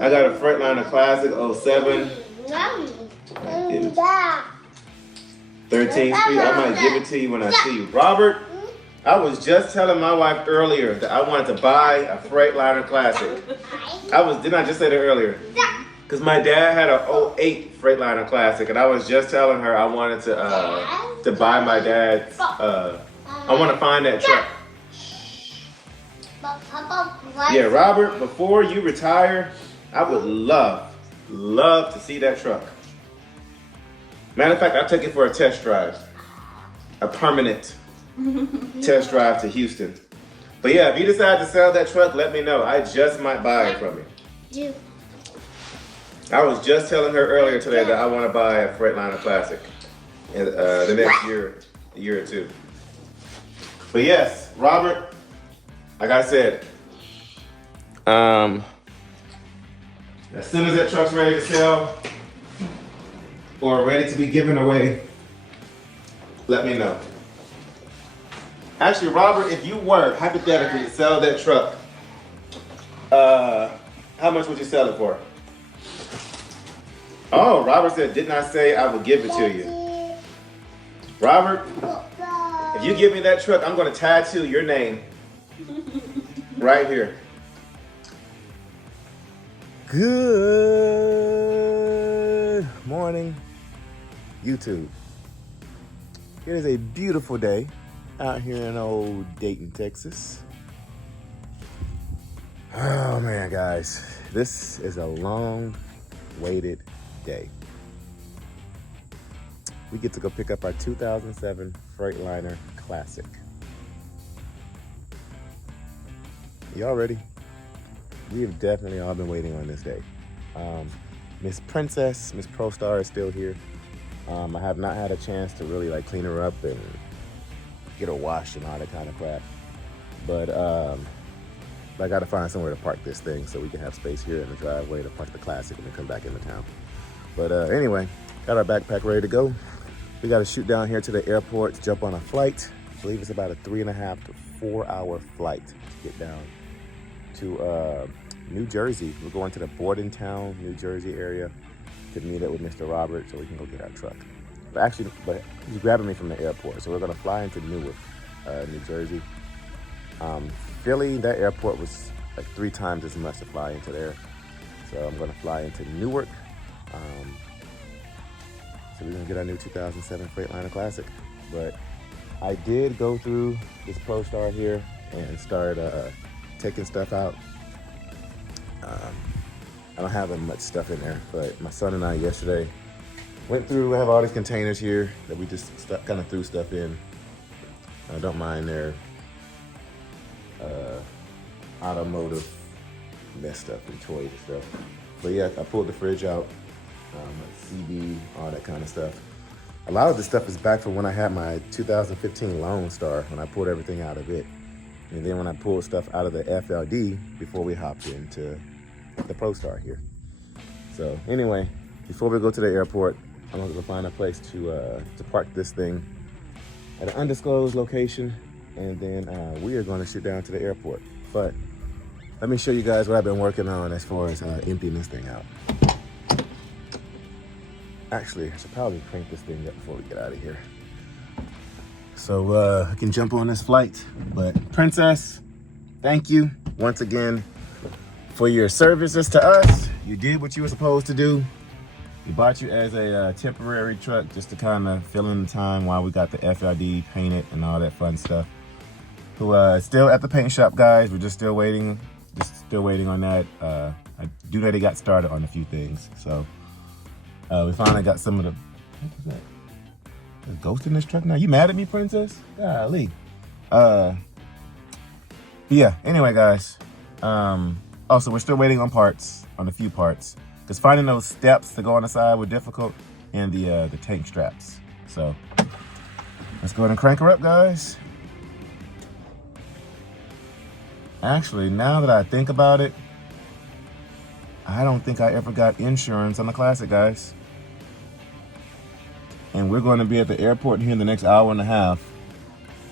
I got a Freightliner Classic 07. 13th Street. I might give it to you when I see you. Robert, I was just telling my wife earlier that I wanted to buy a Freightliner Classic. Didn't I just say that earlier? Because my dad had a 08 Freightliner Classic, and I was just telling her I wanted to buy my dad's, I want to find that truck. Yeah, Robert, before you retire, I would love to see that truck. Matter of fact, I'll take it for a test drive. A permanent test drive to Houston. But yeah, if you decide to sell that truck, let me know. I just might buy it from you. I was just telling her earlier today that I want to buy a Freightliner Classic in the next year or two. But yes, Robert, like I said, as soon as that truck's ready to sell or ready to be given away, let me know. Actually, Robert, if you were hypothetically to sell that truck, how much would you sell it for? Oh, Robert said, didn't I say I would give it to you? Robert, if you give me that truck, I'm going to tattoo your name right here. Good morning, YouTube. It is a beautiful day out here in old Dayton, Texas. Oh man, guys, this is a long-awaited day. We get to go pick up our 2007 Freightliner Classic. Y'all ready? We have definitely all been waiting on this day. Miss Princess, Miss Pro Star is still here. I have not had a chance to really like clean her up and get her washed and all that kind of crap. But I gotta find somewhere to park this thing so we can have space here in the driveway to park the Classic and then come back into town. But anyway, got our backpack ready to go. We gotta shoot down here to the airport to jump on a flight. I believe it's about a 3.5 to 4 hour flight to get down to New Jersey. We're going to the Bordentown, New Jersey area to meet up with Mr. Robert so we can go get our truck. But he's grabbing me from the airport, so we're gonna fly into Newark, New Jersey. Philly, that airport was like 3 times as much to fly into there. So I'm gonna fly into Newark. So we're gonna get our new 2007 Freightliner Classic. But I did go through this Pro Star here and start taking stuff out. I don't have much stuff in there, but my son and I yesterday went through. We have all these containers here that we just kind of threw stuff in. I don't mind their automotive mess stuff and toys and stuff. But yeah, I pulled the fridge out, CB, all that kind of stuff. A lot of the stuff is back from when I had my 2015 Lone Star, when I pulled everything out of it. And then when I pulled stuff out of the FLD before we hopped into the Pro Star here. So anyway, before we go to the airport, I'm gonna go find a place to park this thing at an undisclosed location, and then we are gonna shoot down to the airport. But let me show you guys what I've been working on as far as emptying this thing out. Actually, I should probably crank this thing up before we get out of here, so I can jump on this flight. But Princess, thank you once again for your services to us. You did what you were supposed to do. We bought you as a temporary truck just to kind of fill in the time while we got the FLD painted and all that fun stuff. So still at the paint shop, guys. We're just still waiting on that. I do know they got started on a few things. So we finally got some of the, what was that? There's a ghost in this truck now? You mad at me, Princess? Golly. Yeah, anyway, guys. Also, we're still waiting on parts, on a few parts. Because finding those steps to go on the side were difficult, and the tank straps. So let's go ahead and crank her up, guys. Actually, now that I think about it, I don't think I ever got insurance on the Classic, guys. And we're going to be at the airport here in the next hour and a half,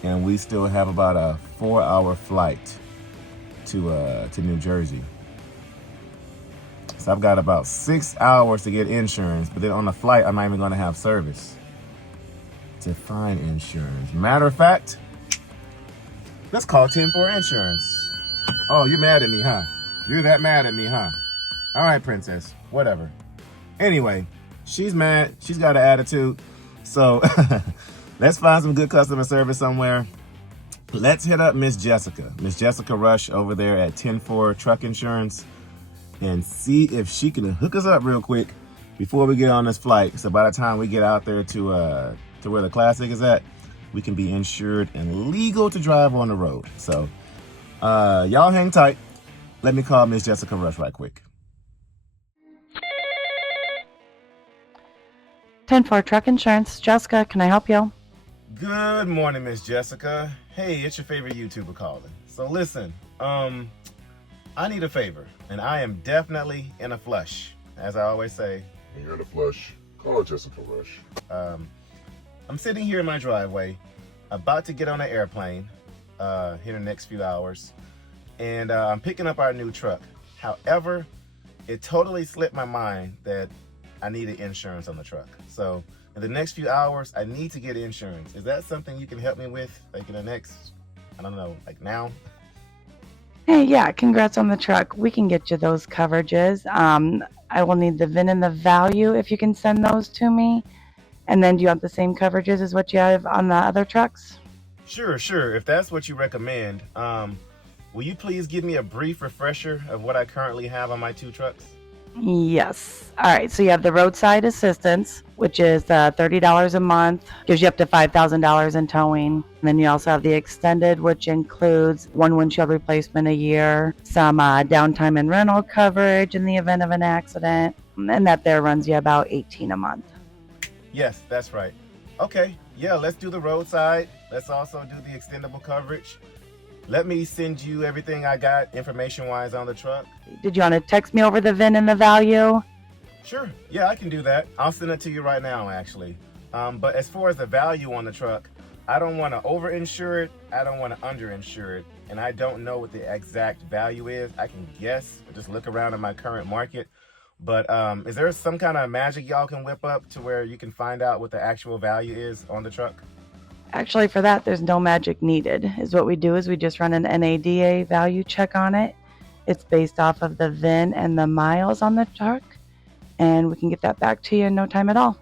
and we still have about a 4-hour flight to New Jersey. insurance. I've got about 6 hours to get insurance, but then on the flight, I'm not even gonna have service to find insurance. Matter of fact, let's call 10-4 insurance. Oh, you're mad at me, huh? You're that mad at me, huh? All right, princess, whatever. Anyway, she's mad. She's got an attitude. So let's find some good customer service somewhere. Let's hit up Miss Jessica Rush over there at 10-4 Truck Insurance and see if she can hook us up real quick before we get on this flight. So by the time we get out there to where the Classic is at, we can be insured and legal to drive on the road. So y'all hang tight. Let me call Miss Jessica Rush right quick. 10-4 Truck Insurance. Jessica, can I help you? Good morning, Miss Jessica. Hey, it's your favorite YouTuber calling. So listen, I need a favor, and I am definitely in a flush. As I always say, when you're in a flush, call Jessica Rush. I'm sitting here in my driveway, about to get on an airplane here in the next few hours, and I'm picking up our new truck. However, it totally slipped my mind that I needed insurance on the truck. So in the next few hours, I need to get insurance. Is that something you can help me with, like in the next, I don't know, like now? Hey, yeah, congrats on the truck. We can get you those coverages. I will need the VIN and the value if you can send those to me. And then do you want the same coverages as what you have on the other trucks? Sure. If that's what you recommend, will you please give me a brief refresher of what I currently have on my 2 trucks? Yes. All right. So you have the roadside assistance, which is $30 a month, gives you up to $5,000 in towing. And then you also have the extended, which includes 1 windshield replacement a year, some downtime and rental coverage in the event of an accident, and that there runs you about $18 a month. Yes, that's right. Okay. Yeah, let's do the roadside. Let's also do the extendable coverage. Let me send you everything I got information-wise on the truck. Did you want to text me over the VIN and the value? Sure. Yeah, I can do that. I'll send it to you right now, actually. But as far as the value on the truck, I don't want to over-insure it. I don't want to under-insure it. And I don't know what the exact value is. I can guess or just look around in my current market. But is there some kind of magic y'all can whip up to where you can find out what the actual value is on the truck? Actually, for that, there's no magic needed. What we do is we just run an NADA value check on it. It's based off of the VIN and the miles on the truck, and we can get that back to you in no time at all.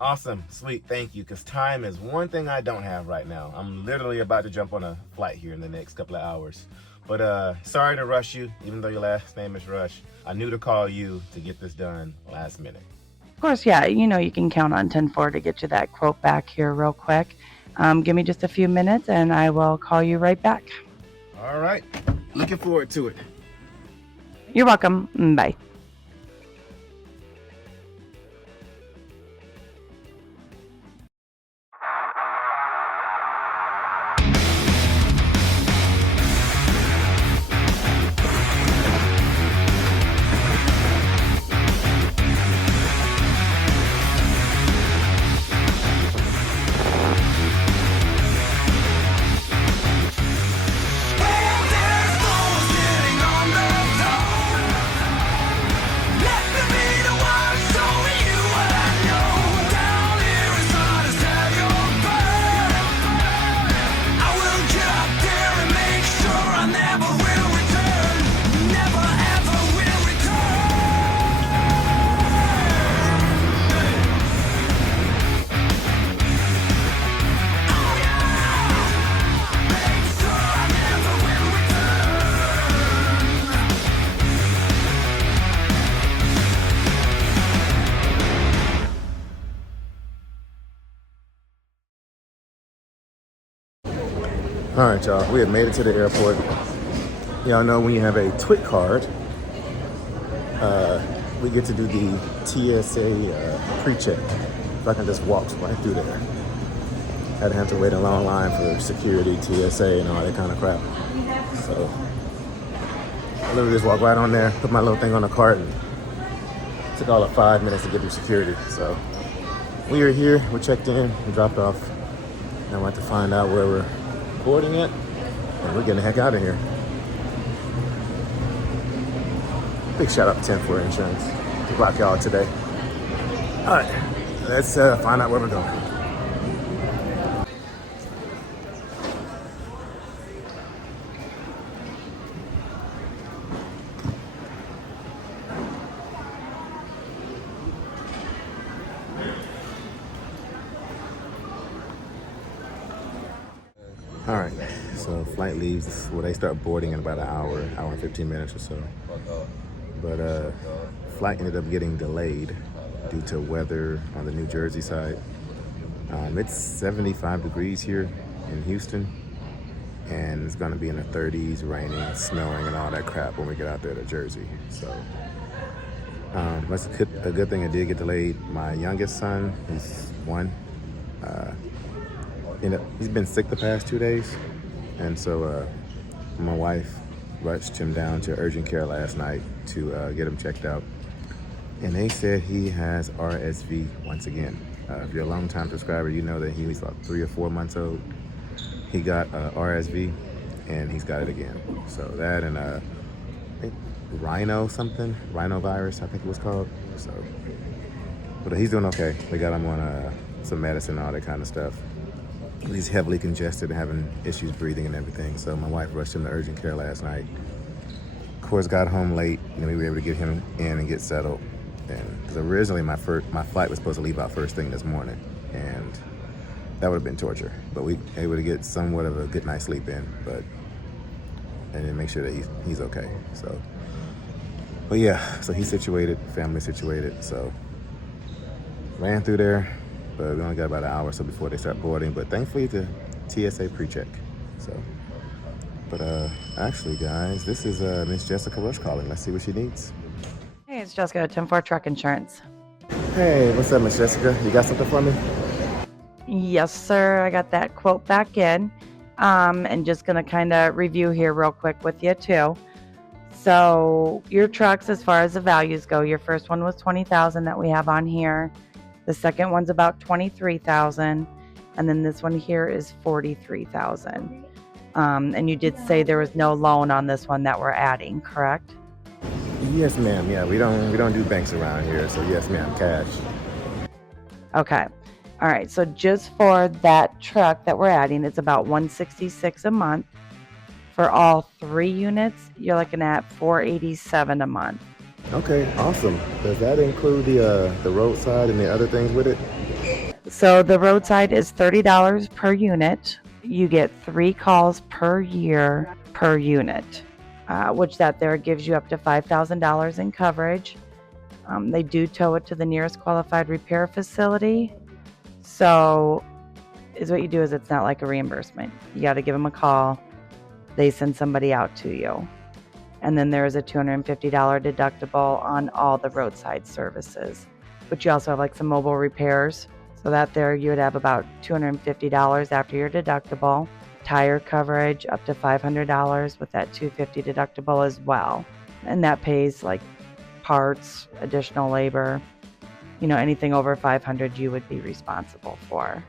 Awesome. Sweet. Thank you. Because time is one thing I don't have right now. I'm literally about to jump on a flight here in the next couple of hours. But sorry to rush you, even though your last name is Rush. I knew to call you to get this done last minute. Of course, yeah, you can count on 10-4 to get you that quote back here real quick. Give me just a few minutes and I will call you right back. All right. Looking forward to it. You're welcome. Bye. All right, y'all, we have made it to the airport. Y'all know when you have a TWIC card, we get to do the TSA pre-check. If I can just walk right through there. I didn't have to wait a long line for security, TSA, and all that kind of crap. So I literally just walk right on there, put my little thing on the cart, and it took all of 5 minutes to get through security. So we are here, we're checked in, we dropped off. Now we're about to find out where we're boarding it, and we're getting the heck out of here. Big shout out to 10 for insurance to block y'all today. All right, let's find out where we're going. All right, so flight leaves, well, they start boarding in about an hour and 15 minutes or so. But flight ended up getting delayed due to weather on the New Jersey side. It's 75 degrees here in Houston, and it's gonna be in the 30s, raining, snowing, and all that crap when we get out there to Jersey. So that's a good thing it did get delayed. My youngest son, he's 1. He's been sick the past 2 days, and so my wife rushed him down to urgent care last night to get him checked out, and they said he has RSV once again. If you're a long-time subscriber, you know that he was about 3 or 4 months old. He got RSV, and he's got it again. So that and I think rhinovirus, I think it was called. So, but he's doing okay. They got him on some medicine, all that kind of stuff. He's heavily congested and having issues breathing and everything. So my wife rushed him to urgent care last night. Of course, got home late, and we were able to get him in and get settled. And because originally my flight was supposed to leave out first thing this morning, and that would have been torture. But we were able to get somewhat of a good night's sleep in, and then make sure that he's okay. So, but yeah, so he's situated, family situated. So ran through there. But we only got about an hour or so before they start boarding. But thankfully, the TSA pre-check. So, but actually, guys, this is Miss Jessica Rush calling. Let's see what she needs. Hey, it's Jessica at 10 for Truck Insurance. Hey, what's up, Miss Jessica? You got something for me? Yes, sir. I got that quote back in. And just going to kind of review here real quick with you, too. So, your trucks, as far as the values go, your first one was $20,000 that we have on here. The second one's about $23,000, and then this one here is $43,000. And you did say there was no loan on this one that we're adding, correct? Yes, ma'am. Yeah, we don't do banks around here, so yes, ma'am, cash. Okay. All right. So just for that truck that we're adding, it's about $166 a month. For all 3 units, you're looking at $487 a month. Okay, awesome. Does that include the roadside and the other things with it? So the roadside is $30 per unit. You get 3 calls per year per unit, which that there gives you up to $5,000 in coverage. They do tow it to the nearest qualified repair facility. So is what you do is it's not like a reimbursement. You got to give them a call. They send somebody out to you. And then there is a $250 deductible on all the roadside services. But you also have like some mobile repairs. So that there you would have about $250 after your deductible. Tire coverage up to $500 with that $250 deductible as well. And that pays like parts, additional labor. You know, anything over $500 you would be responsible for.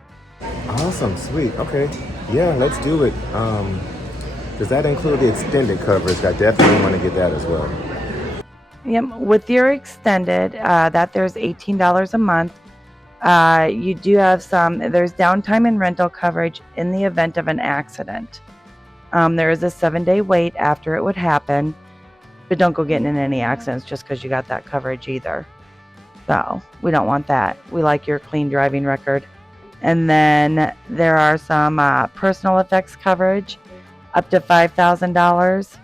Awesome, sweet. Okay, yeah, let's do it. Does that include the extended coverage? I definitely want to get that as well. Yep. With your extended, that there's $18 a month. You do have there's downtime and rental coverage in the event of an accident. There is a 7-day wait after it would happen, but don't go getting in any accidents just because you got that coverage either. So we don't want that. We like your clean driving record. And then there are some personal effects coverage up to $5,000.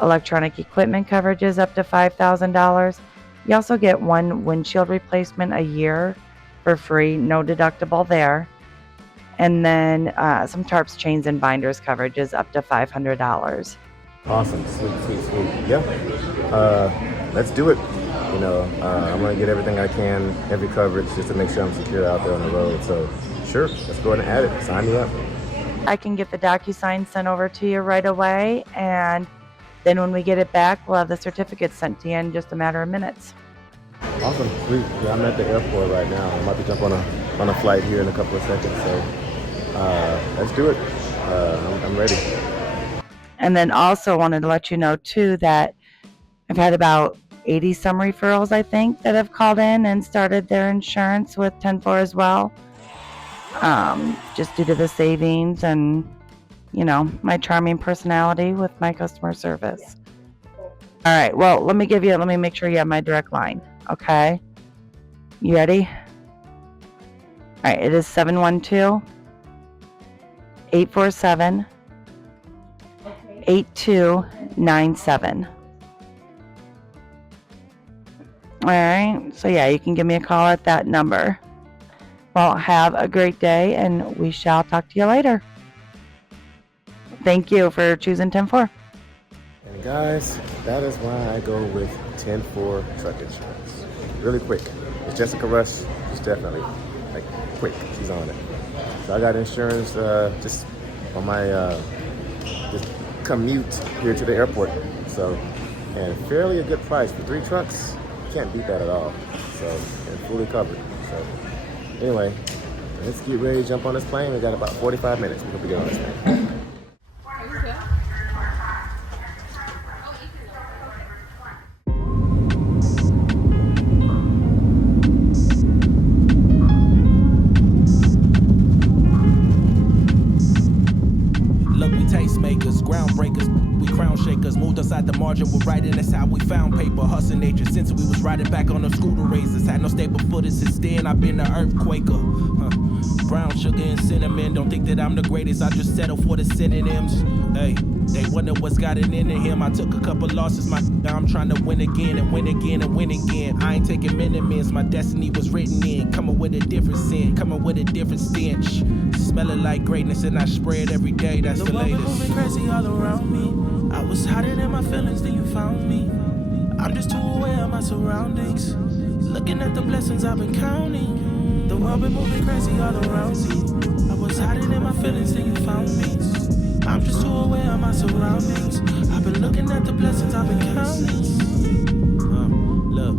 Electronic equipment coverage is up to $5,000. You also get 1 windshield replacement a year for free, no deductible there. And then some tarps, chains, and binders coverage is up to $500. Awesome, sweet. Yeah, let's do it. You know, I'm gonna get everything I can, every coverage, just to make sure I'm secure out there on the road. So, sure, let's go ahead and add it. Sign me up. I can get the DocuSign sent over to you right away, and then when we get it back, we'll have the certificate sent to you in just a matter of minutes. Awesome, sweet. Yeah, I'm at the airport right now. I'm about to jump on a flight here in a couple of seconds. So let's do it. I'm ready. And then also wanted to let you know too that I've had about 80 some referrals, I think, that have called in and started their insurance with 10-4 as well. Just due to the savings and, you know, my charming personality with my customer service. All right, well, let me make sure you have my direct line, okay? You ready? All right, it is 712-847-8297. All right, so yeah, you can give me a call at that number. Well, have a great day, and we shall talk to you later. Thank you for choosing 10-4. And guys, that is why I go with 10-4 truck insurance. Really quick. It's Jessica Rush. She's definitely like quick. She's on it. So I got insurance just on my just commute here to the airport. So, and fairly a good price for 3 trucks. Can't beat that at all. So, and fully covered. So, anyway, let's get ready to jump on this plane. We got about 45 minutes. We hope we get on this plane. Groundbreakers, we crown shakers, moved outside the margin, we're writing, that's how we found paper, hustling nature, since we was riding back on them scooter razors, had no stable footage since then, I've been an earthquaker, brown sugar and cinnamon, don't think that I'm the greatest, I just settle for the synonyms, hey, they wonder what's got it into him, I took a couple losses, I'm trying to win again and win again and win again, I ain't taking minimums, my destiny was written in, coming with a different scent, coming with a different stench, smelling like greatness and I spread every day, that's the latest. Moving crazy all around me, I was hiding in my feelings, then you found me, I'm just too aware of my surroundings, looking at the blessings I've been counting, the world been moving crazy all around me, I was hiding in my feelings, then you found me, I'm just too aware of my surroundings, I've been looking at the blessings I've been counting. Look,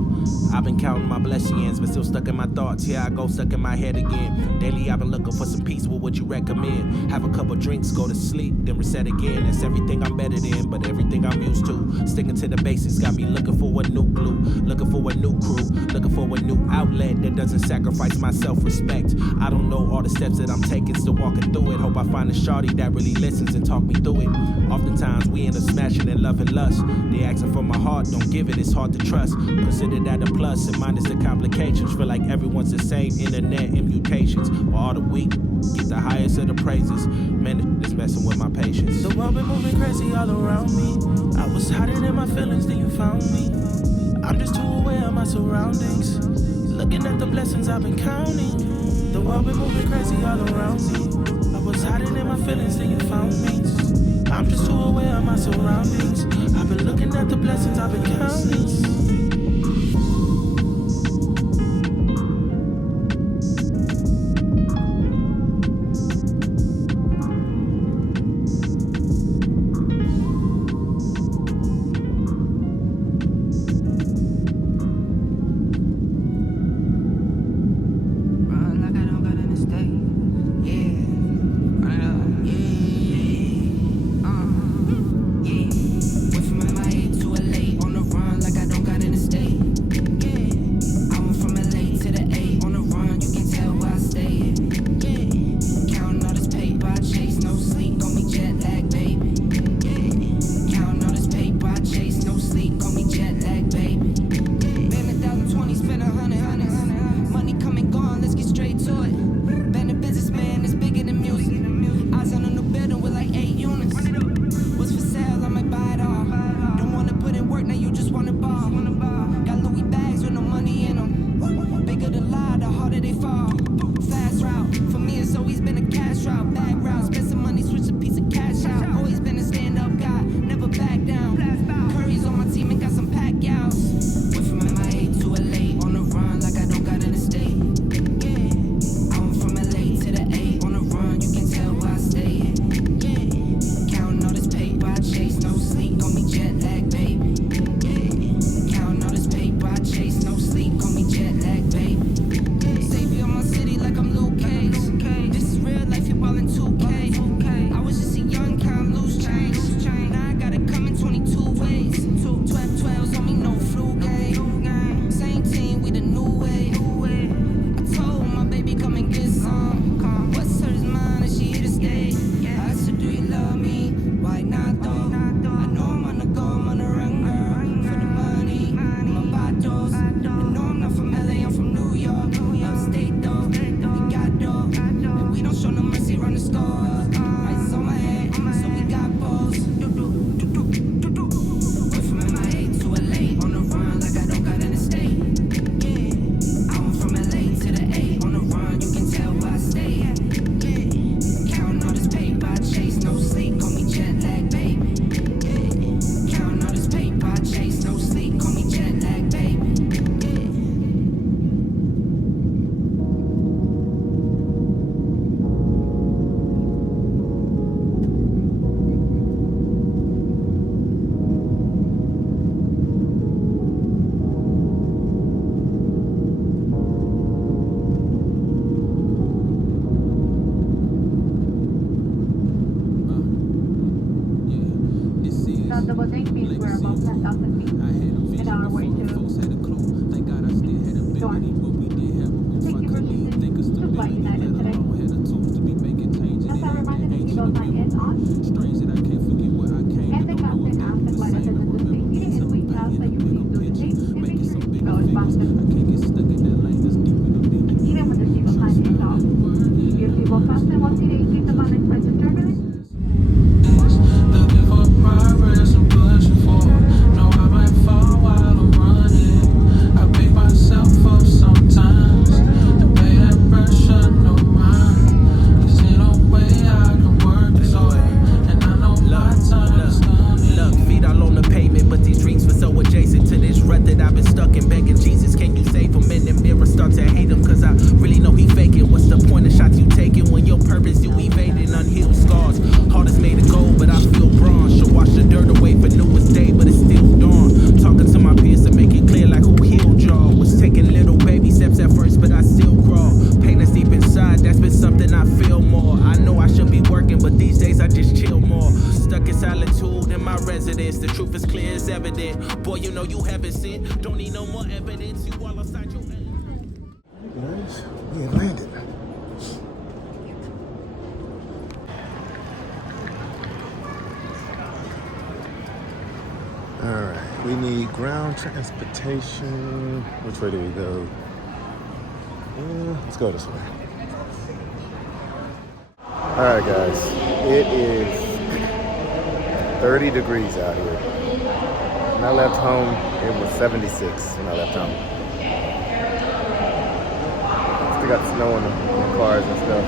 I've been counting my blessings, but still stuck in my thoughts. Here I go, stuck in my head again. Daily I've been looking for some peace, what would you recommend? Have a couple drinks, go to sleep, then reset again. That's everything I'm better than, but everything I'm used to. Sticking to the basics, got me looking for a new glue. Looking for a new crew, looking for a new outlet that doesn't sacrifice my self-respect. I don't know all the steps that I'm taking, still walking through it. Hope I find a shawty that really listens and talk me through it. Oftentimes we end up smashing and loving lust. They asking for my heart, don't give it, it's hard to trust. Consider that a plus, and minus the complications. Feel like everyone's the same, internet imputations. While all the weak get the highest of the praises. Man, it's messing with my patience. The world been moving crazy all around me. I was hiding in my feelings, then you found me. I'm just too aware of my surroundings, looking at the blessings I've been counting. The world been moving crazy all around me. I was hiding in my feelings, then you found me. I'm just too aware of my surroundings. I've been looking at the blessings I've been counting. Went from MIA to LA on the run like I don't got From the boutique fees were about 10,000 feet. And our way to Dorn. Thank you for choosing to fly United today. As a reminder to keep on my end on. And the captain asked the flight attendant to stay seated, and we ask that you please do the same and make sure you go faster. Even when the seatbelt sign is off. If your seatbelt fasten while seated, keep the unexpected turbulence. Looking for progress I'm pushing for. Know I might fall while I'm running. I pick myself up sometimes and pay that pressure no mind. 'Cause ain't no way I can work this hard, and I know my time is coming. Look, feet all on the pavement, but these dreams were so adjacent to this rut that I've been stuck in, begging Jesus, can you save him? In the mirror, start to hate him, 'cause I really know he faking. What's the point of shots you taking when your purpose you evading? Unhealed scars, heart is made of gold, but I feel bronze. Should wash the dirt away for newest day, but it's still dawn. Talking to my peers to make it clear like who healed y'all. Was taking little baby steps at first, but I still crawl. Pain is deep inside, that's been something I feel more. I know I should be working, but these days I just chill more. Stuck in solitude in my residence, the truth is clear as evident. Boy, you know you haven't sinned, don't need no more evidence. You all outside your Guys, we have landed. Alright, we need ground transportation. Which way do we go? Let's go this way. Alright guys, it is 30 degrees out here. When I left home, it was 76 when I left home. Still got snow on the cars and stuff.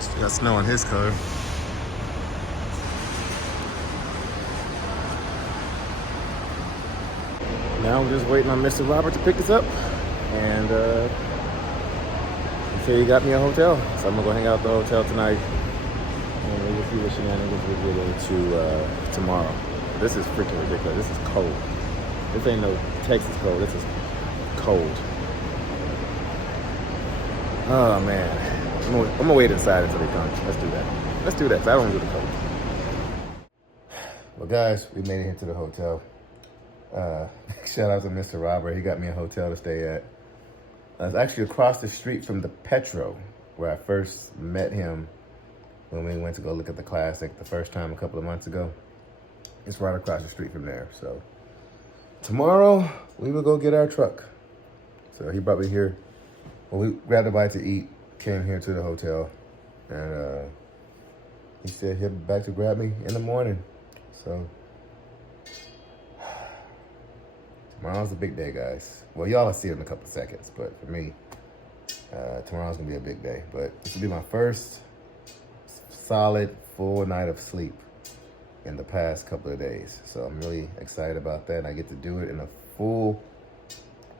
Still got snow on his car. Now we're just waiting on Mr. Robert to pick us up, and he said he got me a hotel, so I'm gonna go hang out at the hotel tonight, and we'll see what shenanigans we get into tomorrow. This is freaking ridiculous. This is cold. This ain't no Texas cold. This is cold. Oh man, I'm gonna wait inside until they come. Let's do that. Let's do that, 'cause I don't do the cold. Well guys, we made it into the hotel. Shout out to Mr. Robert. He got me a hotel to stay at. It's actually across the street from the Petro, where I first met him when we went to go look at the Classic the first time a couple of months ago. It's right across the street from there. So tomorrow we will go get our truck. So he brought me here. Well, we grabbed a bite to eat, came here to the hotel, and he said he'll be back to grab me in the morning. So tomorrow's a big day, guys. Well, y'all will see it in a couple of seconds, but for me, tomorrow's gonna be a big day. But this will be my first solid full night of sleep in the past couple of days. So I'm really excited about that. And I get to do it in a full,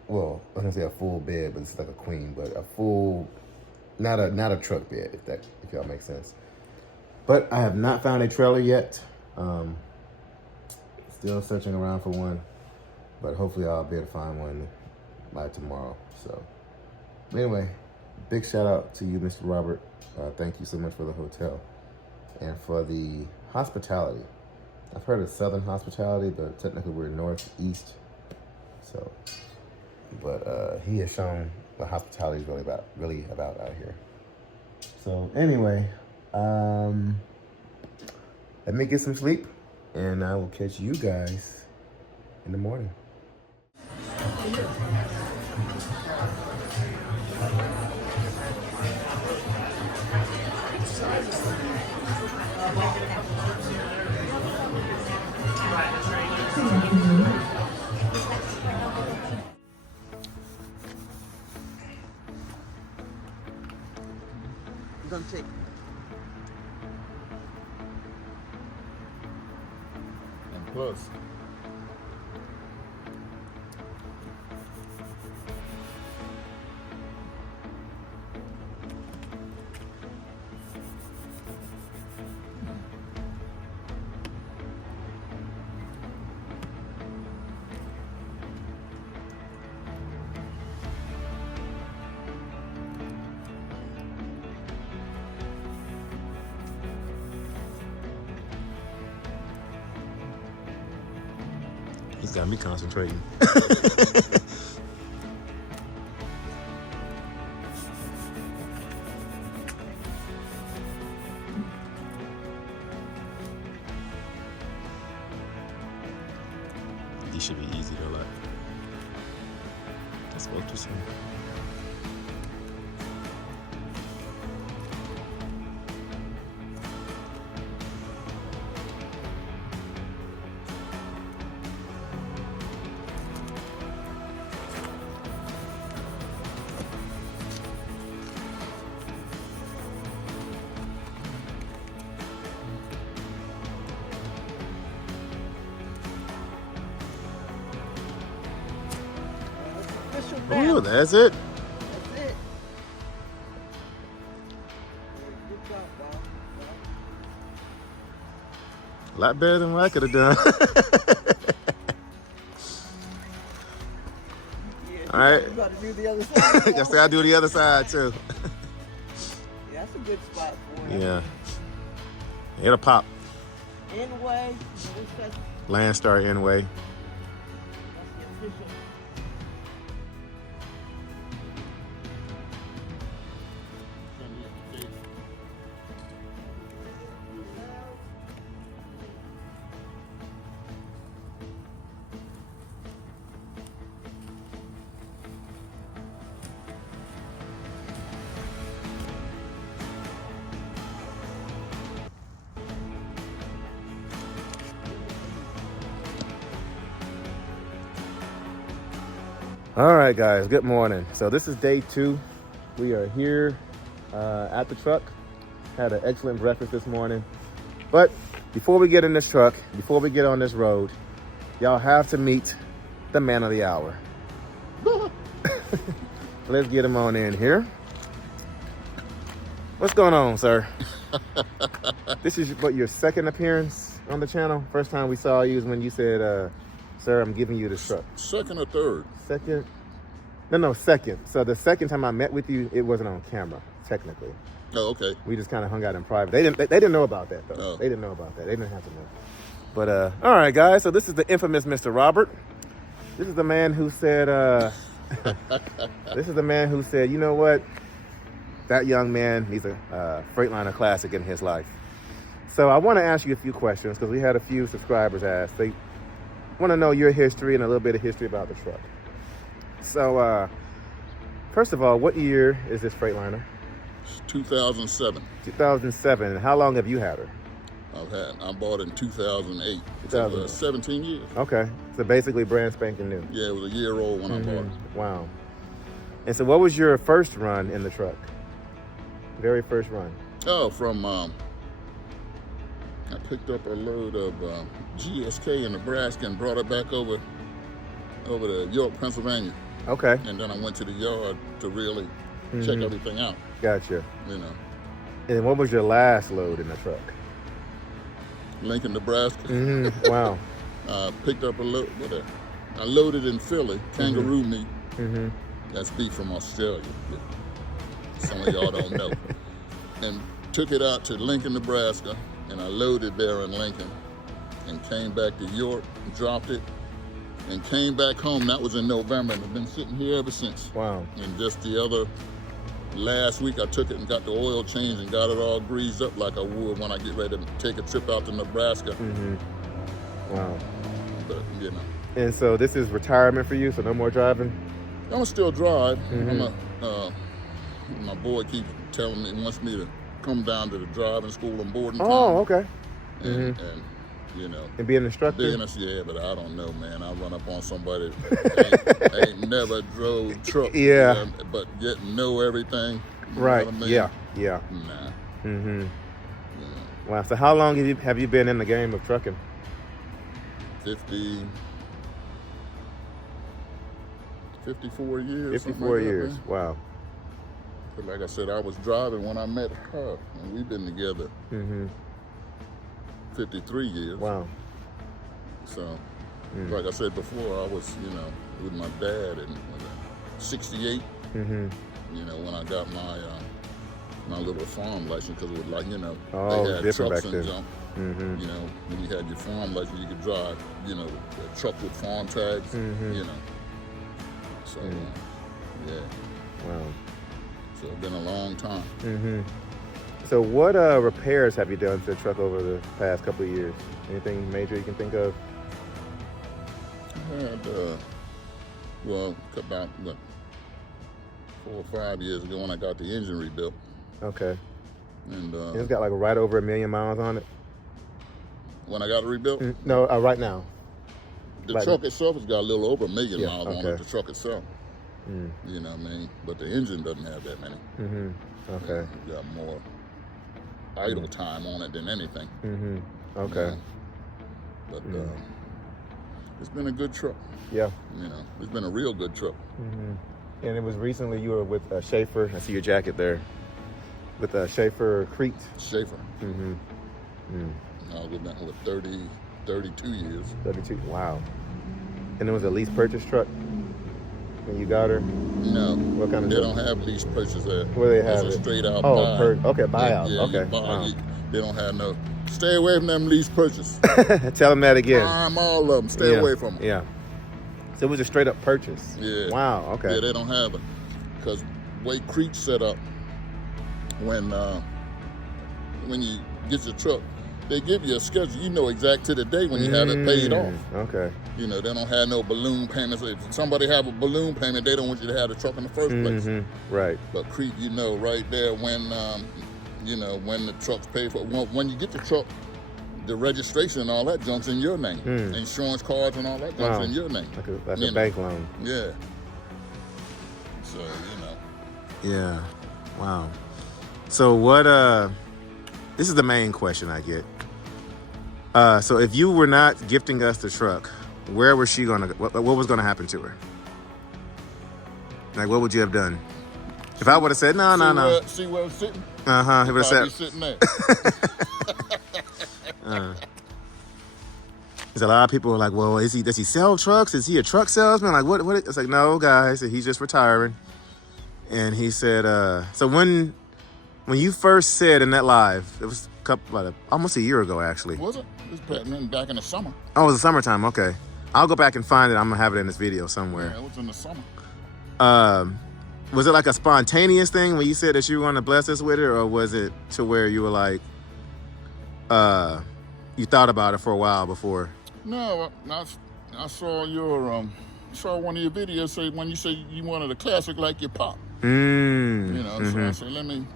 well, I was gonna say a full bed, but it's like a queen, but a full, not a truck bed, if y'all make sense. But I have not found a trailer yet. Still searching around for one. But hopefully I'll be able to find one by tomorrow. So anyway, big shout out to you, Mr. Robert. Thank you so much for the hotel and for the hospitality. I've heard of Southern hospitality, but technically we're northeast. So, but he has shown what hospitality is really about out here. So anyway, let me get some sleep, and I will catch you guys in the morning. Gonna take. And plus, He's got me concentrating. These should be easy though, like. Let's go to some. Ooh, that's it. That's it. Good job, Bob. A lot better than what I could have done. Yeah, All right. you got to do the other side. Guess I'll do the other side too. Yeah, that's a good spot for it. Yeah. It'll pop. Anyway, that's Landstar Inway. the official. All right, guys, good morning. So this is day 2. We are here at the truck. Had an excellent breakfast this morning. But before we get in this truck, before we get on this road, y'all have to meet the man of the hour. Let's get him on in here. What's going on, sir? This is what, your second appearance on the channel? First time we saw you is when you said, sir, I'm giving you this truck. Second or third? Second? No, second. So the second time I met with you, it wasn't on camera, technically. Oh, okay. We just kind of hung out in private. They didn't know about that, though. Oh. They didn't know about that. They didn't have to know. But, all right, guys. So this is the infamous Mr. Robert. This is the man who said, this is the man who said, you know what? That young man needs a Freightliner Classic in his life. So I want to ask you a few questions because we had a few subscribers ask. They want to know your history and a little bit of history about the truck. So, first of all, what year is this Freightliner? 2007. 2007. And how long have you had her? I bought it in 2008. 2008. 17 years. Okay. So basically brand spanking new. Yeah, it was a year old when I bought it. Wow. And so what was your first run in the truck? Very first run. Oh, from, I picked up a load of GSK in Nebraska and brought it back over to York, Pennsylvania. Okay. And then I went to the yard to really check everything out, Gotcha. you know. And what was your last load in the truck? Lincoln, Nebraska. Wow. Picked up a load. I loaded in Philly, kangaroo meat. Mm-hmm. That's beef from Australia. Some of y'all don't know. And took it out to Lincoln, Nebraska, and I loaded there in Lincoln and came back to York, dropped it, and came back home. That was in November, and I've been sitting here ever since. Wow. And just last week I took it and got the oil changed and got it all greased up like I would when I get ready to take a trip out to Nebraska. Wow. But, you know. And so this is retirement for you, so no more driving? I'm gonna still drive. My boy keeps telling me he wants me to come down to the driving school and boarding time. Oh, okay. And you know. And be an instructor? Yeah, but I don't know, man. I run up on somebody that ain't never drove truck. Yeah. But yet know everything. You know Right. what I mean? Yeah. Nah. Mm-hmm. Yeah. Wow. So how long have you been in the game of trucking? 54 years. 54 years. That, wow. but like I said, I was driving when I met her, and we've been together 53 years. Wow. So, like I said before, I was, with my dad in 68. You know, when I got my my little farm license because it was like, you know, Oh, they had different trucks back and then. junk. Mm-hmm. You know, when you had your farm license, you could drive, you know, a truck with farm tags, Mm-hmm. you know. So, yeah. Wow. So it's been a long time. Mm-hmm. So what repairs have you done to the truck over the past couple of years? Anything major you can think of? I had, well, about what, 4 or 5 years ago when I got the engine rebuilt. Okay. And It's got like right over 1 million miles on it. when I got it rebuilt, No, right now. the Right. truck itself has got a little over 1 million Yeah, miles on okay. it, the truck itself. Mm. You know what I mean? But the engine doesn't have that many. Mm-hmm. Okay. It's got more idle time on it than anything. Mm-hmm. Okay. You know? But it's been a good truck. Yeah. You know, it's been a real good truck. Mm-hmm. And it was recently you were with Schaefer. I see your jacket there. With Schaefer Crete. Schaefer. Mm-hmm. I was with that with 32 years. 32. Wow. And it was a lease purchase truck when you got her? No. What kind of They truck? don't have lease purchase there. Where they have It's it? a straight out Oh, buy. okay, buyout. Yeah, Okay. you buy, Wow. they don't have no. Stay away from them lease purchase. Tell them that again. Prime all of them. Stay Yeah, away from them. Yeah. So it was a straight up purchase. Yeah. Wow. Okay. Yeah, they don't have it. Because way Creek set up, when you get your truck, they give you a schedule. You know exact to the day when you have it paid off. Okay. You know, they don't have no balloon payments. If somebody have a balloon payment, they don't want you to have the truck in the first place. Right. But Creek, you know, right there when, you know, when the truck's paid for. When you get the truck, the registration and all that junk's in your name. Insurance cards and all that junk's in your name. Like a bank loan. Yeah. So, you know. Yeah. Wow. So what, this is the main question I get. So if you were not gifting us the truck, where was she gonna, what was gonna happen to her? Like, what would you have done? If I would have said, no. See where it's sitting? Uh-huh, he would have Probably said. sitting there. There's a lot of people who are like, well, does he sell trucks? Is he a truck salesman? Like, what? It's like, no, guys, he's just retiring. And he said, so when you first said in that live, it was almost a year ago, actually. Was it? It was back in the summer. Oh, it was the summertime. Okay. I'll go back and find it. I'm going to have it in this video somewhere. Yeah, it was in the summer. Was it like a spontaneous thing when you said that you were going to bless us with it? Or was it to where you were like, you thought about it for a while before? No, I saw saw one of your videos say when you say you wanted a classic like your pop. You know, so I said, let me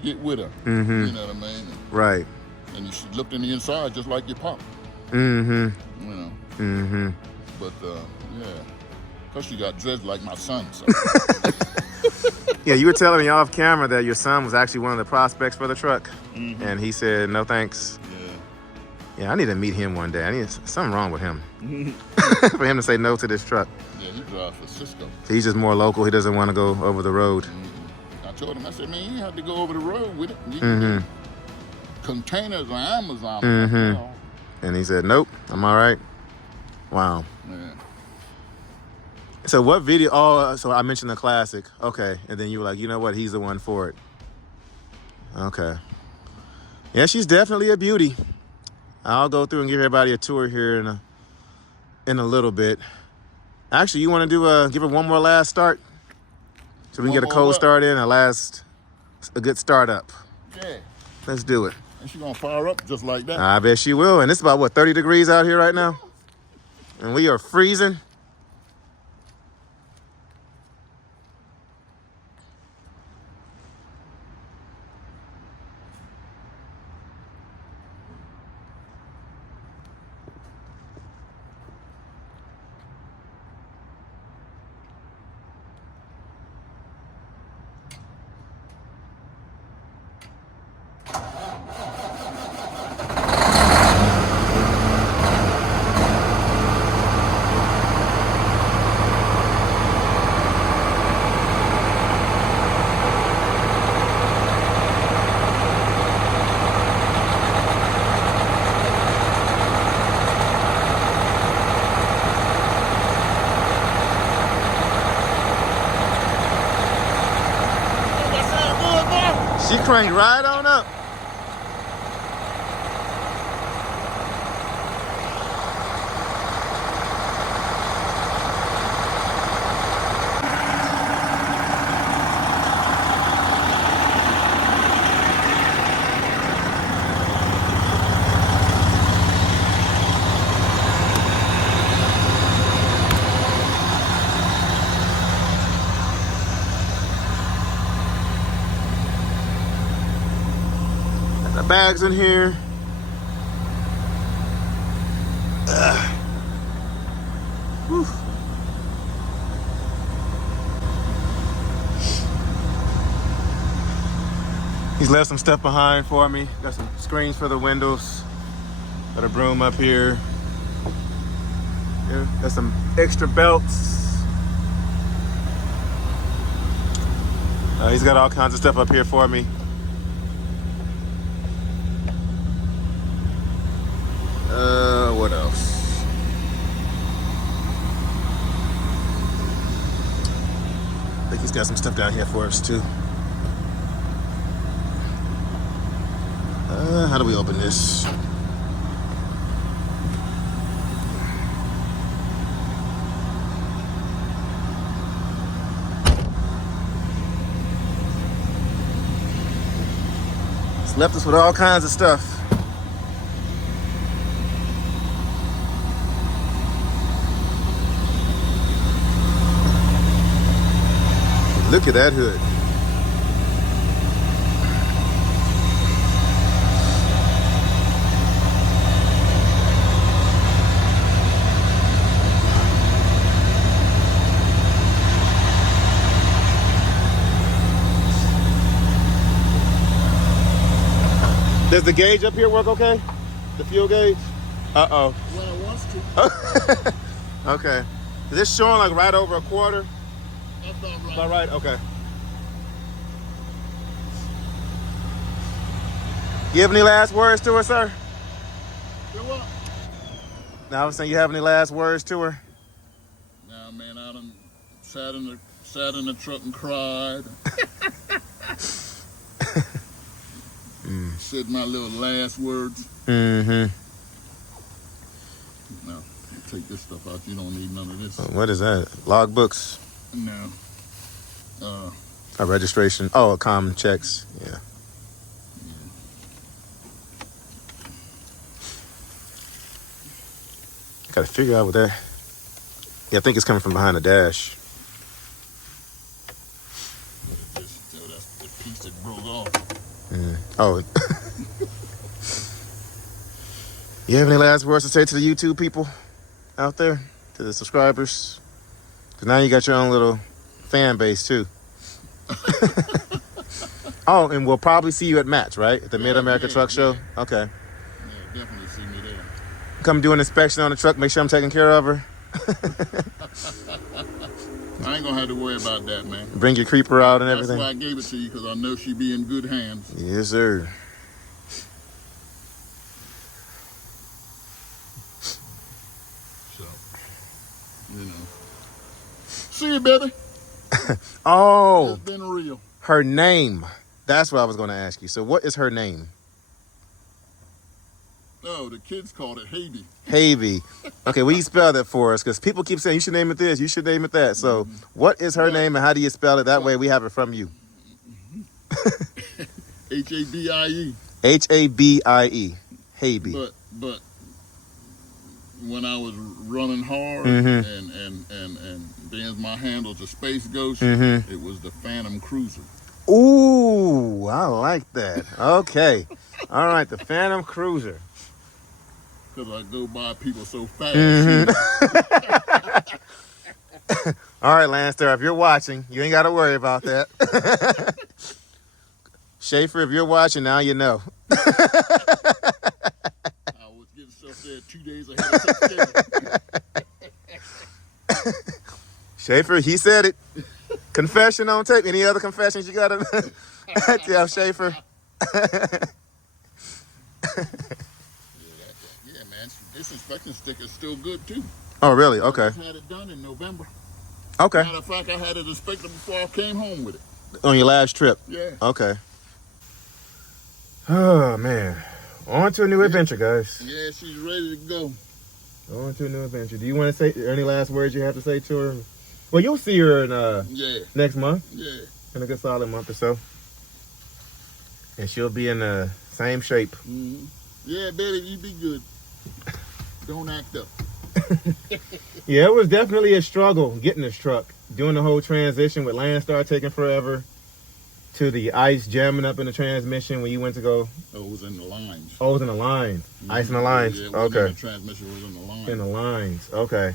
get with her. You know what I mean? Right. And she looked in the inside just like your pop. Mm-hmm. You know. Mm-hmm. But yeah, because she got dressed like my son. So. Yeah, you were telling me off camera that your son was actually one of the prospects for the truck, and he said no thanks. Yeah, I need to meet him one day. Something wrong with him for him to say no to this truck. Yeah, he drives for Cisco. So he's just more local. He doesn't want to go over the road. I told him, I said, man, you have to go over the road with it. You can get containers on Amazon. You know. And he said, nope, I'm all right. Wow. Yeah. So what video? Oh, so I mentioned the classic. Okay, and then you were like, you know what? He's the one for it. Okay. Yeah, she's definitely a beauty. I'll go through and give everybody a tour here in a little bit. Actually, you want to give her one more last start? So we can get a cold start in, a good start up. Yeah. Let's do it. And she's going to fire up just like that. I bet she will. And it's about, what, 30 degrees out here right now? And we are freezing. That sound good, boy? She cranked right on up. Got the bags in here. Whew. He's left some stuff behind for me. Got some screens for the windows. Got a broom up here. Yeah, got some extra belts. He's got all kinds of stuff up here for me. What else? I think he's got some stuff down here for us too. How do we open this? It's left us with all kinds of stuff. Look at that hood. Does the gauge up here work okay? The fuel gauge? Uh-oh. When it wants to. Okay. Is this showing like right over a quarter? That's about right. About right? Okay. You have any last words to her, sir? You know what? No, I was saying, you have any last words to her? Nah, man, I done sat in the truck and cried. Said my little last words. Mm-hmm. No, take this stuff out. You don't need none of this. What is that? Logbooks? No. A registration. Oh, common checks. Yeah. Got to figure out what that. Yeah, I think it's coming from behind the dash. That's the piece that broke off. Oh. You have any last words to say to the YouTube people out there? To the subscribers? Because now you got your own little fan base too. Oh, and we'll probably see you at Match, right? At the Mid-America Truck Show? Okay. Yeah, definitely see me there. Come do an inspection on the truck, make sure I'm taking care of her. I ain't gonna have to worry about that, man. Bring your creeper out and That's everything. why I gave it to you, because I know she be in good hands. Yes, sir. So, you know. See you, baby. Oh, It's been real. her name. That's what I was going to ask you. So what is her name? Oh, the kids called it Haby. Havy. Okay, will you spell that for us? Because people keep saying you should name it this, you should name it that. So what is her name and how do you spell it? That way we have it from you. Habie. Habie. Havy. But when I was running hard and being my handle's a Space Ghost, it was the Phantom Cruiser. Ooh, I like that. Okay. All right, the Phantom Cruiser. Because I go by people so fast. All right, Lanster, if you're watching, you ain't got to worry about that. Schaefer, if you're watching, now you know. I was getting stuff there 2 days ahead of Thanksgiving. Schaefer, he said it. Confession on tape. Any other confessions you got to tell Schaefer? Yeah, man. This inspection sticker is still good, too. Oh, really? Okay. I just had it done in November. Okay. Matter of fact, I had it inspected before I came home with it. On your last trip? Yeah. Okay. Oh, man. On to a new adventure, guys. Yeah, she's ready to go. On to a new adventure. Do you want to say any last words you have to say to her? Well, you'll see her in next month. Yeah. In a good solid month or so. And she'll be in the same shape. Mm-hmm. Yeah, baby, you be good. Don't act up. Yeah, it was definitely a struggle getting this truck. Doing the whole transition with Landstar taking forever. To the ice jamming up in the transmission when you went to go. Oh, it was in the lines. Oh, it was in the lines. Mm-hmm. Ice in the lines. Yeah, it wasn't okay. in the transmission was in the lines. In the lines. Okay.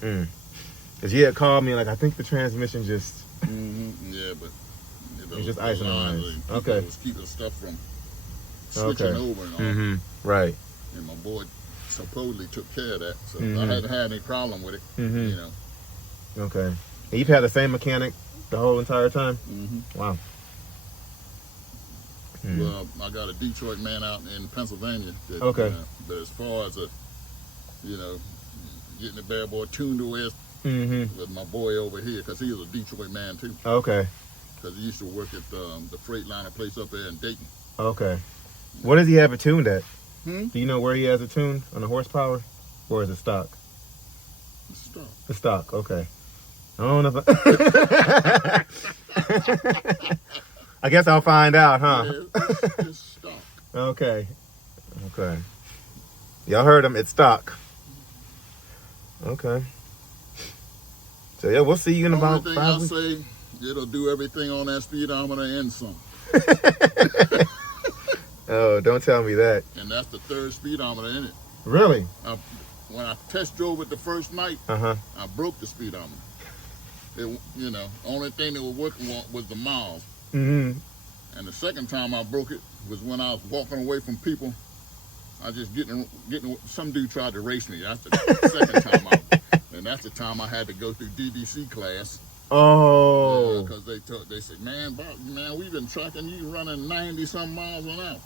Because you had called me like, I think the transmission just... Mm-hmm. Yeah, but... It's just ice in the lines. Okay. It was keeping stuff from switching over and all. Mm-hmm. Right. And my boy supposedly took care of that. So Mm-hmm. I hadn't had any problem with it. Mm-hmm. You know. Okay. And you've had the same mechanic the whole entire time? Mm-hmm. Wow. Well, I got a Detroit man out in Pennsylvania. That, Okay. But as far as getting the bad boy tuned to with my boy over here, because he was a Detroit man too. Okay. Because he used to work at the Freightliner place up there in Dayton. Okay. What does he have it tuned at? Do you know where he has it tuned? On the horsepower? Or is it stock? It's stock. The stock, okay. I don't know if I guess I'll find out, huh? Yeah, it's stock. Okay. Okay. Y'all heard him. It's stock. Okay. So, yeah, we'll see you in about 5 weeks. I'll say, it'll do everything on that speedometer and some. Oh, don't tell me that. And that's the third speedometer in it. Really? When I test drove it the first night, I broke the speedometer. Only thing that was working was the miles. Mm-hmm. And the second time I broke it was when I was walking away from people. I just getting some dude tried to race me. That's the second time and that's the time I had to go through DDC class. Oh. Because they said, man, we've been tracking you running 90 some miles an hour.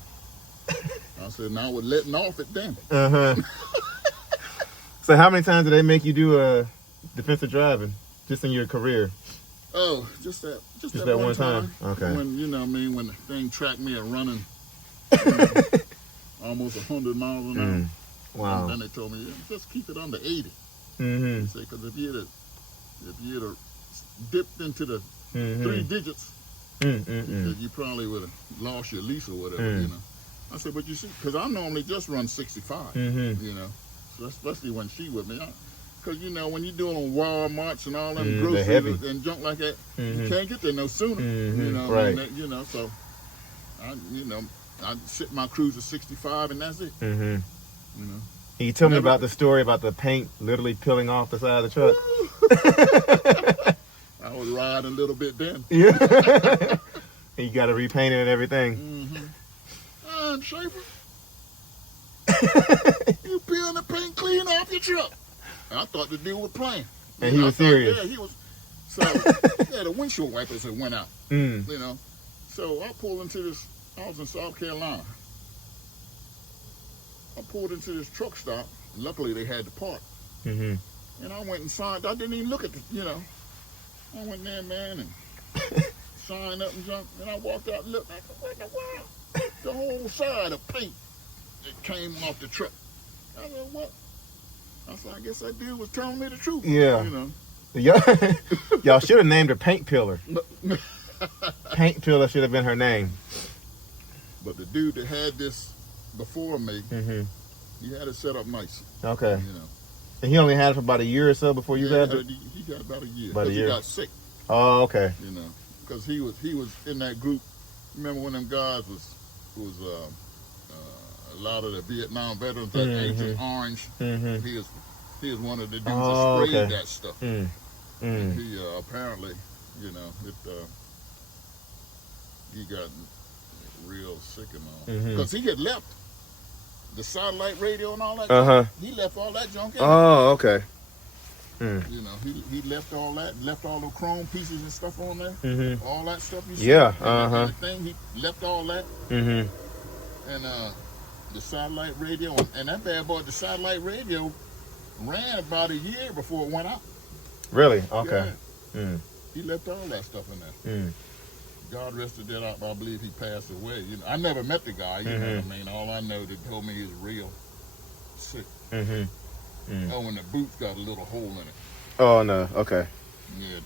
I said, now we're letting off it then. So how many times did they make you do defensive driving just in your career? Oh, just that one time. Okay. When when the thing tracked me and running almost 100 miles an hour. Wow. And then they told me, just keep it under 80. Mm-hmm. They say, because if you had dipped into the 3 digits, you probably would have lost your lease or whatever, I said, but you see, because I normally just run 65, so especially when she with me. Because, when you're doing Walmarts and all them groceries and junk like that, you can't get there no sooner, right. So, I sit my cruise at 65 and that's it, You told me about the story about the paint literally peeling off the side of the truck. I was riding a little bit then. Yeah. And you got to repaint it and everything. I'm Schaefer. You peeling the paint clean off your truck. And I thought the dude was playing. And he was serious. Yeah, he was. So, the windshield wipers had went out. So I pulled into this, I was in South Carolina. I pulled into this truck stop. Luckily, they had the part. And I went and signed. I didn't even look at I went there, man, and signed up and jumped. And I walked out and looked. I said, what in the world? The whole side of paint that came off the truck. I said, what? I said, I guess that dude was telling me the truth. Yeah. Y'all should have named her Paint Pillar. Paint Pillar should have been her name. But the dude that had this before me, he had it set up nice. Okay. And he only had it for about a year or so before you had it? He got about a year. About a year. He got sick. Oh, okay. Because he was in that group. Remember when them guys was a lot of the Vietnam veterans, that Agent Orange. He was one of the dudes that sprayed that stuff. And he apparently, he got real sick and all. Because he had left the satellite radio and all that. He left all that junk in. Oh, okay. He left all that, left all the chrome pieces and stuff on there. All that stuff you see. Yeah, and the thing, he left all that. And the satellite radio, and that bad boy, the satellite radio ran about a year before it went out. Really? Okay. Yeah. He left all that stuff in there. God rested that out. I believe he passed away. You know, I never met the guy. You know what I mean? All I know, they told me he was real sick. Oh, and the boot's got a little hole in it. Oh no. Okay. Yeah,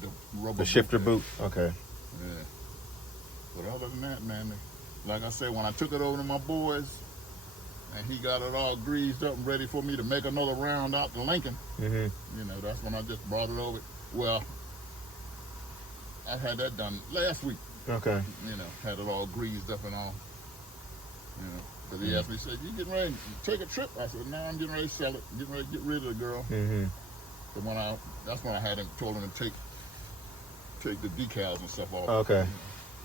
the rubber. The shifter boot. boot. Okay. Yeah. But other than that, man, like I said, when I took it over to my boys, and he got it all greased up and ready for me to make another round out to Lincoln, you know, that's when I just brought it over. Well, I had that done last week. Okay. You know, had it all greased up and all. You know, but he asked me, he said, "You getting ready to take a trip?" I said, "No, I'm getting ready to sell it. Getting ready to get rid of the girl." But that's when I had him, told him to take the decals and stuff off. Okay. You know.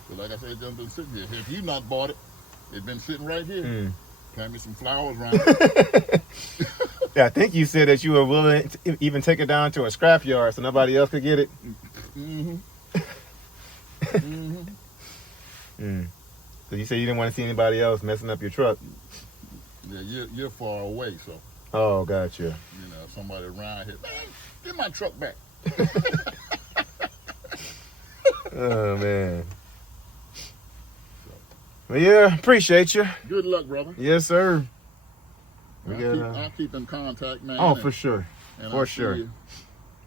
But like I said, it's just been sitting here. If you not bought it, it's been sitting right here. Plant me some flowers around it. Yeah, I think you said that you were willing to even take it down to a scrap yard so nobody else could get it. So you said you didn't want to see anybody else messing up your truck. Yeah, you're far away, so. Oh, gotcha. You know, if somebody around here, man, get my truck back. Oh, man. Well, yeah, appreciate you. Good luck, brother. Yes, sir. I'll keep in contact, man. Oh, for sure. And For I'll sure. see you.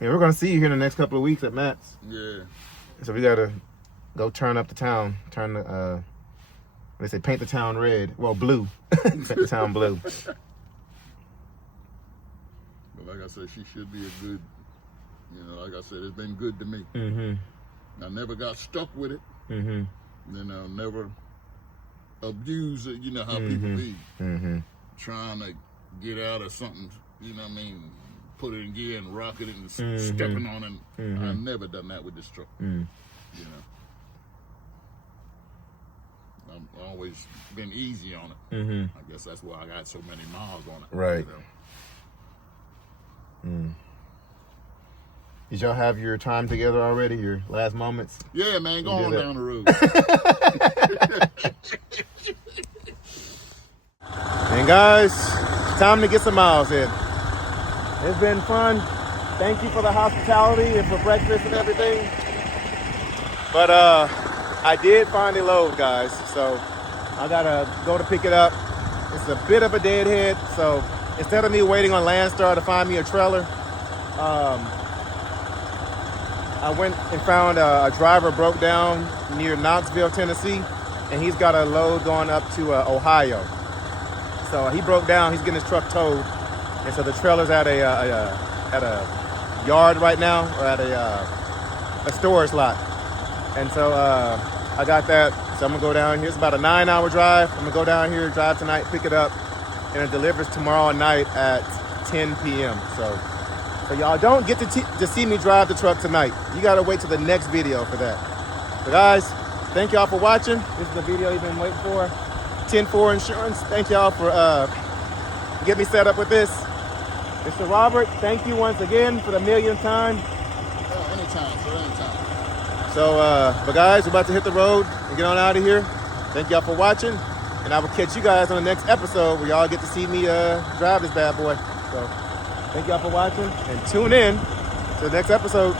Yeah, we're going to see you here in the next couple of weeks at Matt's. Yeah. So we got to go turn up the town. Turn the, they say paint the town red. Well, blue. Paint the town blue. But like I said, she should be a good, you know, like I said, it's been good to me. I never got stuck with it. You know, never abused it. You know how people be. Trying to get out of something, you know what I mean, put it in gear and rock it and stepping on it. I've never done that with this truck. You know. I've always been easy on it. I guess that's why I got so many miles on it. Right. You know? Did y'all have your time together already? Your last moments? Yeah, man, go on down the road. And guys, time to get some miles in. It's been fun. Thank you for the hospitality and for breakfast and everything. But I did find a load, guys. So I gotta go to pick it up. It's a bit of a deadhead. So instead of me waiting on Landstar to find me a trailer, I went and found a driver broke down near Knoxville, Tennessee, and he's got a load going up to Ohio. So he broke down. He's getting his truck towed, and so the trailer's at a yard right now, or at a storage lot. And so I got that. So I'm gonna go down here. It's about a 9-hour drive. I'm gonna go down here, drive tonight, pick it up, and it delivers tomorrow night at 10 p.m. So y'all don't get to see me drive the truck tonight. You gotta wait till the next video for that. So guys, thank y'all for watching. This is the video you've been waiting for. 10-4 Insurance. Thank y'all for getting me set up with this. Mr. Robert, thank you once again for the millionth time. Oh, anytime, sir, anytime. So, but guys, we're about to hit the road and get on out of here. Thank y'all for watching, and I will catch you guys on the next episode where y'all get to see me drive this bad boy. So, thank y'all for watching, and tune in to the next episode.